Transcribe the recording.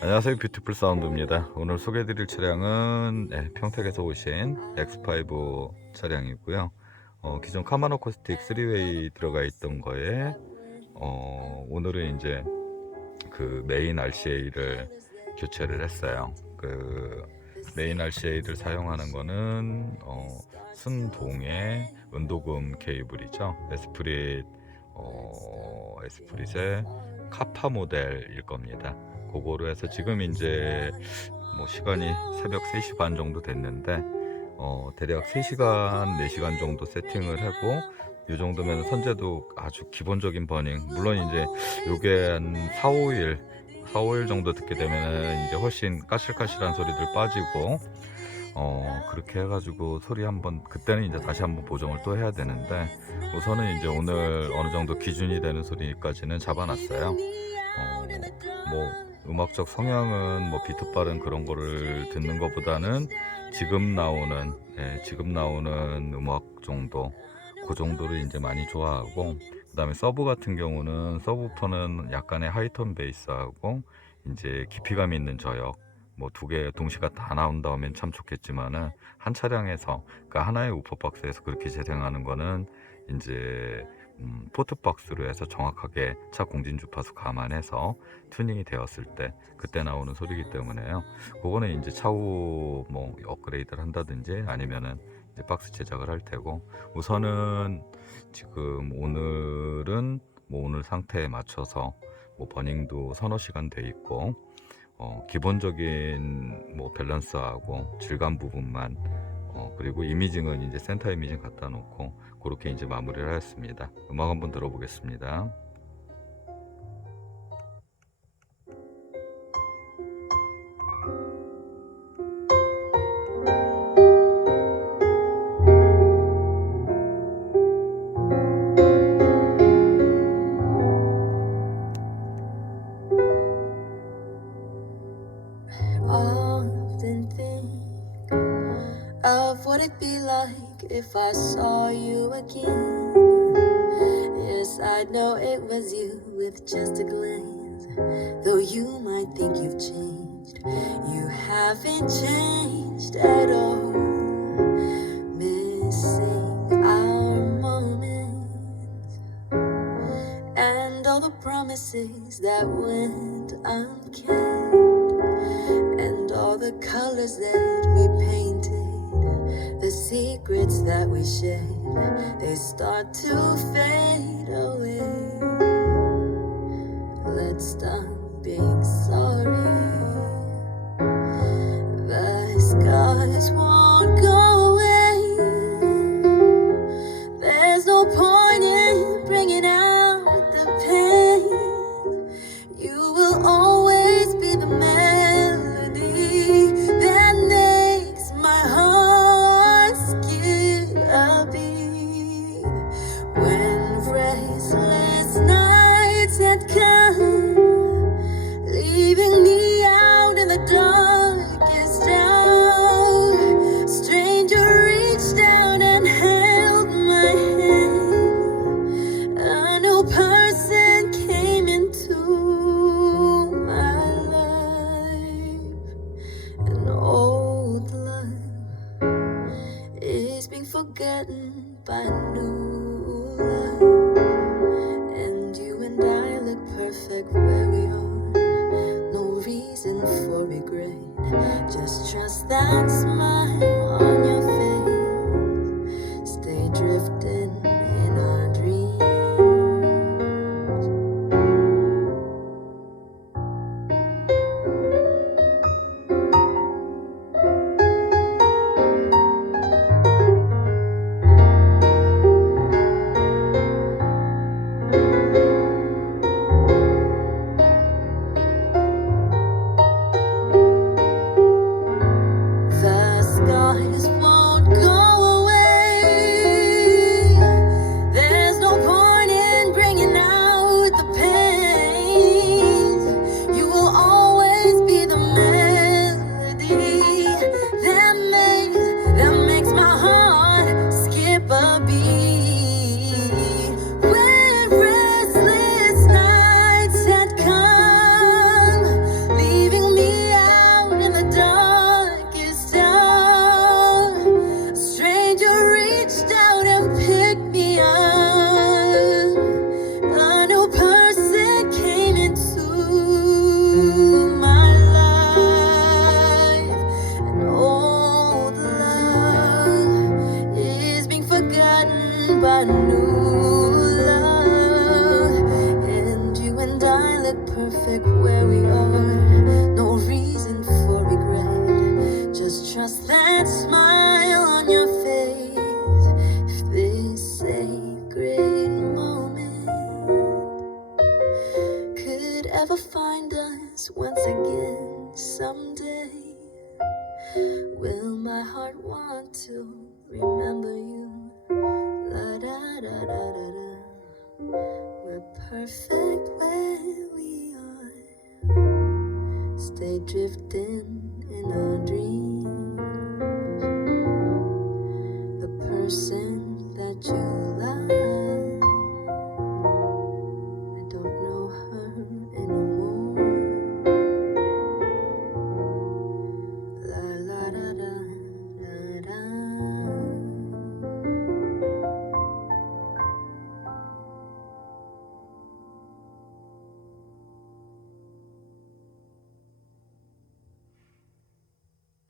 안녕하세요. 뷰티풀 사운드입니다. 오늘 소개해드릴 차량은 네, 평택에서 오신 X5 차량이고요. 어, 기존 카마노 코스틱 3웨이 들어가 있던 거에 어, 오늘은 이제 그 메인 RCA를 교체를 했어요. 그 메인 RCA를 사용하는 거는 어, 순동의 은도금 케이블이죠. 에스프릿 어, 에스프릿의 카파 모델일 겁니다. 그거로 해서 지금 이제 뭐 시간이 새벽 3시 반 정도 됐는데 어 대략 3시간 4시간 정도 세팅을 하고 이 정도면 선제도 아주 기본적인 버닝. 물론 이제 요게 한 4, 5일 4, 5일 정도 듣게 되면 이제 훨씬 까실까실한 소리들 빠지고 어 그렇게 해가지고 소리 한번 그때는 이제 다시 한번 보정을 또 해야 되는데 우선은 이제 오늘 어느 정도 기준이 되는 소리까지는 잡아놨어요. 어, 뭐 음악적 성향은 뭐 비트 빠른 그런 거를 듣는 것보다는 지금 나오는 예, 지금 나오는 음악 정도 그 정도를 이제 많이 좋아하고 그다음에 서브 같은 경우는 서브부터는 약간의 하이톤 베이스하고 이제 깊이감 있는 저역 뭐 두 개 동시가 다 나온다면 참 좋겠지만은 한 차량에서 그러니까 하나의 우퍼 박스에서 그렇게 재생하는 거는 이제 음, 포트박스로 해서 정확하게 차 공진 주파수 감안해서 튜닝이 되었을 때 그때 나오는 소리이기 때문에요. 그거는 이제 차후 뭐 업그레이드를 한다든지 아니면은 박스 제작을 할 테고 우선은 지금 오늘은 뭐 오늘 상태에 맞춰서 뭐 버닝도 서너 시간 돼 있고 어, 기본적인 뭐 밸런스하고 질감 부분만 어, 그리고 이미징은 이제 센터 이미징 갖다 놓고 그렇게 이제 마무리를 하였습니다. 음악 한번 들어보겠습니다. It'd be like if I saw you again. Yes, I'd know it was you with just a glance. Though you might think you've changed, you haven't changed at all. Missing our moments and all the promises that went unkept and all the colors that we secrets that we shared, they start to fade away. Let's stop being sorry. That a new love. And you and I look perfect where we are. No reason for regret. Just trust that smile on your face. If this sacred moment could ever find us once again someday. Will my heart want to remember you? We're perfect where we are. Stay drifting in our dreams. The person that you